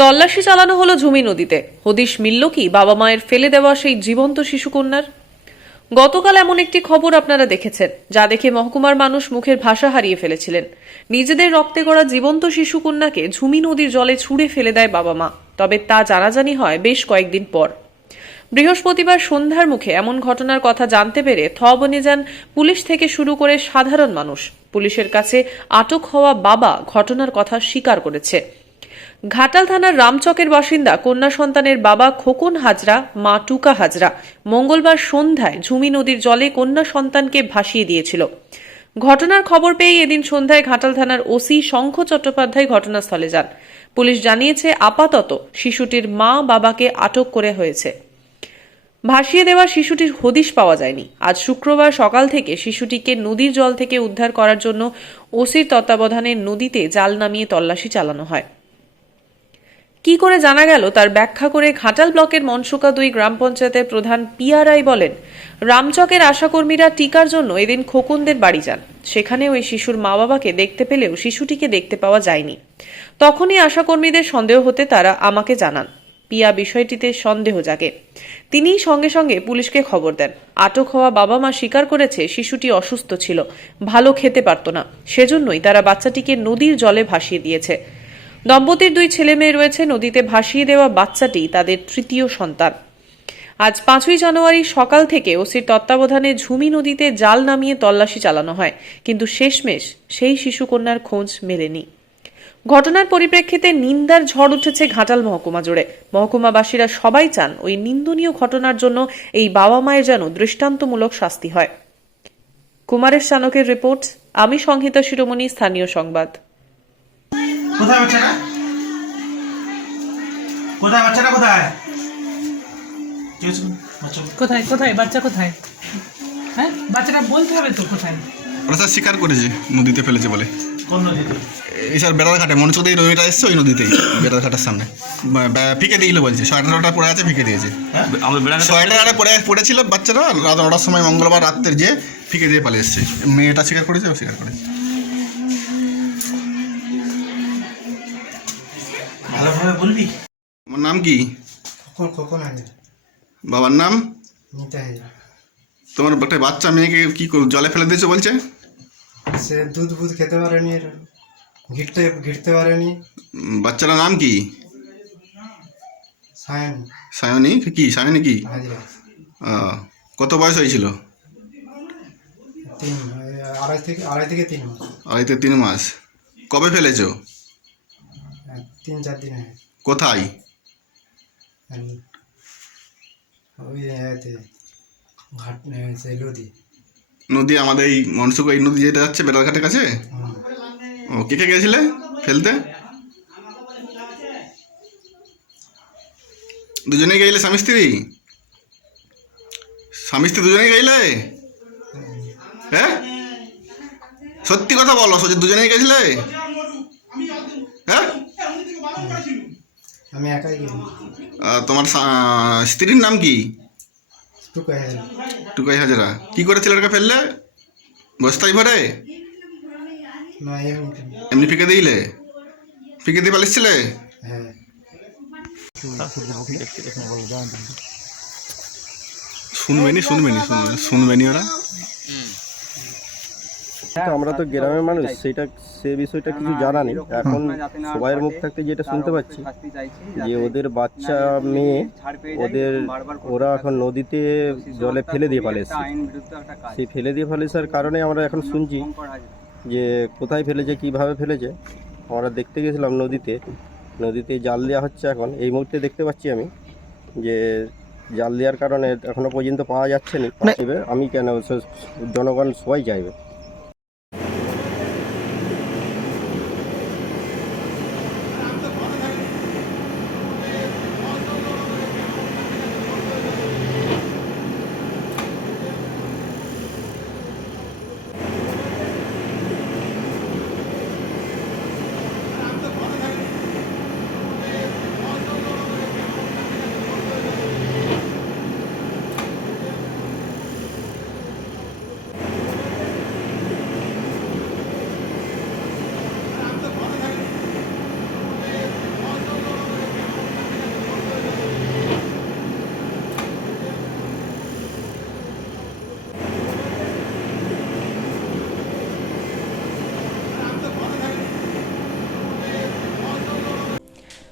তল্লাশি চালানো হলো ঝুমি নদীতে। হদিশ মিলল কি, বাবা মায়ের ফেলে দেওয়া সেই জীবন্ত শিশুকন্যার? গতকাল এমন একটি খবর আপনারা দেখেছেন, যা দেখে মহকুমার মানুষ মুখের ভাষা হারিয়ে ফেলেছিলেন। নিজেদের রক্তে গড়া জীবন্ত শিশুকন্যাকে ঝুমি নদীর জলে ছুঁড়ে ফেলে দেয় বাবা মা, তবে তা জানাজানি হয় বেশ কয়েকদিন পর। বৃহস্পতিবার সন্ধ্যার মুখে এমন ঘটনার কথা জানতে পেরে থ বনে যান পুলিশ থেকে শুরু করে সাধারণ মানুষ। পুলিশের কাছে আটক হওয়া বাবা ঘটনার কথা স্বীকার করেছে। ঘাটাল থানার রামচকের বাসিন্দা কন্যা সন্তানের বাবা খোকন হাজরা, মা টুকা হাজরা। মঙ্গলবার সন্ধ্যায় ঝুমি নদীর জলে কন্যা সন্তানকে ভাসিয়ে দিয়েছিল। ঘটনার খবর পেয়ে এদিন সন্ধ্যায় ঘাটাল থানার ওসি শঙ্খ চট্টোপাধ্যায় ঘটনাস্থলে যান। পুলিশ জানিয়েছে, আপাতত শিশুটির মা বাবাকে আটক করে হয়েছে। ভাসিয়ে দেওয়া শিশুটির হদিশ পাওয়া যায়নি। আজ শুক্রবার সকাল থেকে শিশুটিকে নদীর জল থেকে উদ্ধার করার জন্য ওসির তত্ত্বাবধানে নদীতে জাল নামিয়ে তল্লাশি চালানো হয়। কি করে জানা গেল তার ব্যাখ্যা করে ঘাটাল ব্লকের মনসুকা দুই গ্রাম পঞ্চায়েতের প্রধান পিয়া রায় বলেন, রামচকের আশাকর্মীরা টিকার জন্য এদিন খোকনদের বাড়ি যান। সেখানে ওই শিশুর মা বাবাকে দেখতে পেলেও শিশুটিকে দেখতে পাওয়া যায়নি। তখনই আশাকর্মীদের সন্দেহ হতে তারা আমাকে জানান। পিয়া বিষয়টিতে সন্দেহ জাগে। তিনিই সঙ্গে সঙ্গে পুলিশকে খবর দেন। আটক হওয়া বাবা মা স্বীকার করেছে শিশুটি অসুস্থ ছিল, ভালো খেতে পারত না। সেজন্যই তারা বাচ্চাটিকে নদীর জলে ভাসিয়ে দিয়েছে। দম্পতির দুই ছেলে মেয়ে রয়েছে, নদীতে ভাসিয়ে দেওয়া বাচ্চাটি তাদের তৃতীয় সন্তান। আজ পাঁচই জানুয়ারি সকাল থেকে ওসির তত্ত্বাবধানে ঝুমি নদীতে জাল নামিয়ে তল্লাশি চালানো হয়, কিন্তু শেষমেশ সেই শিশুকন্যার খোঁজ মেলেনি। ঘটনার পরিপ্রেক্ষিতে নিন্দার ঝড় উঠেছে ঘাটাল মহকুমা জুড়ে। মহকুমাবাসীরা সবাই চান ওই নিন্দনীয় ঘটনার জন্য এই বাবা মায়ের যেন দৃষ্টান্তমূলক শাস্তি হয়। কুমারেশ চানকের রিপোর্ট, আমি সংহিতা শিরোমণি, স্থানীয় সংবাদ। কোথায় বাচ্চাটা? কোথায় বাচ্চাটা? কোথায়? কোথায়? কোথায় বাচ্চা কোথায়? হ্যাঁ? বাচ্চাটা বলতে হবে তো কোথায়? ওরা স্যার স্বীকার করেছে নদীতে ফেলেছে বলে। কোন নদীতে? এই স্যার বেড়ার ঘাটে মনসুক দিয়ে নদীটা এসছে ওই নদীতেই বেড়ার ঘাটের সামনে। ফিকে দিল বলছে ছয়টা নটা পড়ে আছে ফিকে দিয়েছে। হ্যাঁ? আমাদের বেড়াতে পড়ে পড়েছিল বাচ্চারা রাত নটার সময় মঙ্গলবার রাত্রে যে ফিকে দিয়ে পালিয়ে এসছে। মেয়েটা স্বীকার করেছে ও স্বীকার করেছে। বলবি? আমার নাম কি? কখন কখন আগে বাবার নাম? নিতে হয় তোমার একটা বাচ্চা মেয়েকে কি জলে ফেলে দিয়েছ বলছে? সে দুধ বুধ খেতে পারেনি ঘিরতে ঘিরতে পারেনি। বাচ্চাটার নাম কি? সায়ন। সায়নী? কি? সায়নী কি? হাজরা। কত বয়স হয়েছিল? তিন আড়াই থেকে আড়াই থেকে তিন মাস। আড়াইতে তিন মাস। কবে ফেলেছো? হ্যাঁ, তিন চার দিন হয় কোথায়? নদী। নদী আমাদের এই মনসুক এই নদী যেটা যাচ্ছে বেড়ার ঘাটের কাছে ও কে কে গেছিলে ফেলতে? দুজনেই গেলে স্বামী স্ত্রী? স্বামী স্ত্রী দুজনেই গেলে? হ্যাঁ? সত্যি কথা বলো সত্যি দুজনেই গেছিলে? হ্যাঁ? আমি একাই তোমার সা- স্ত্রীর নাম কি? টুকাই হাজারা। কি করে ছেলেটাকে ফেললে? বস্তায় ভরে? এমনি ফিকে দিলে? ফিকে দিয়ে পালিয়েছিলে হ্যাঁ। শুনবেনি শুনবেনি শুনবেনি শুনবেনি ওরা। আমরা তো গ্রামের মানুষ সেটা সে বিষয়টা কিছু জানা নেই। এখন সবাইয়ের মুখ থাকতে যেটা শুনতে পাচ্ছি যে ওদের বাচ্চা মেয়ে ওদের ওরা এখন নদীতে জলে ফেলে দিয়ে পালিয়েছে। সেই ফেলে দিয়ে পালিয়েছার কারণে আমরা এখন শুনছি যে কোথায় ফেলেছে কীভাবে ফেলেছে। আমরা দেখতে গেছিলাম নদীতে নদীতে জাল দেওয়া হচ্ছে এখন। এই মুহূর্তে দেখতে পাচ্ছি আমি যে জাল দেওয়ার কারণে এখনও পর্যন্ত পাওয়া যাচ্ছে না। আমি কেন জনগণ সবাই চাইবে।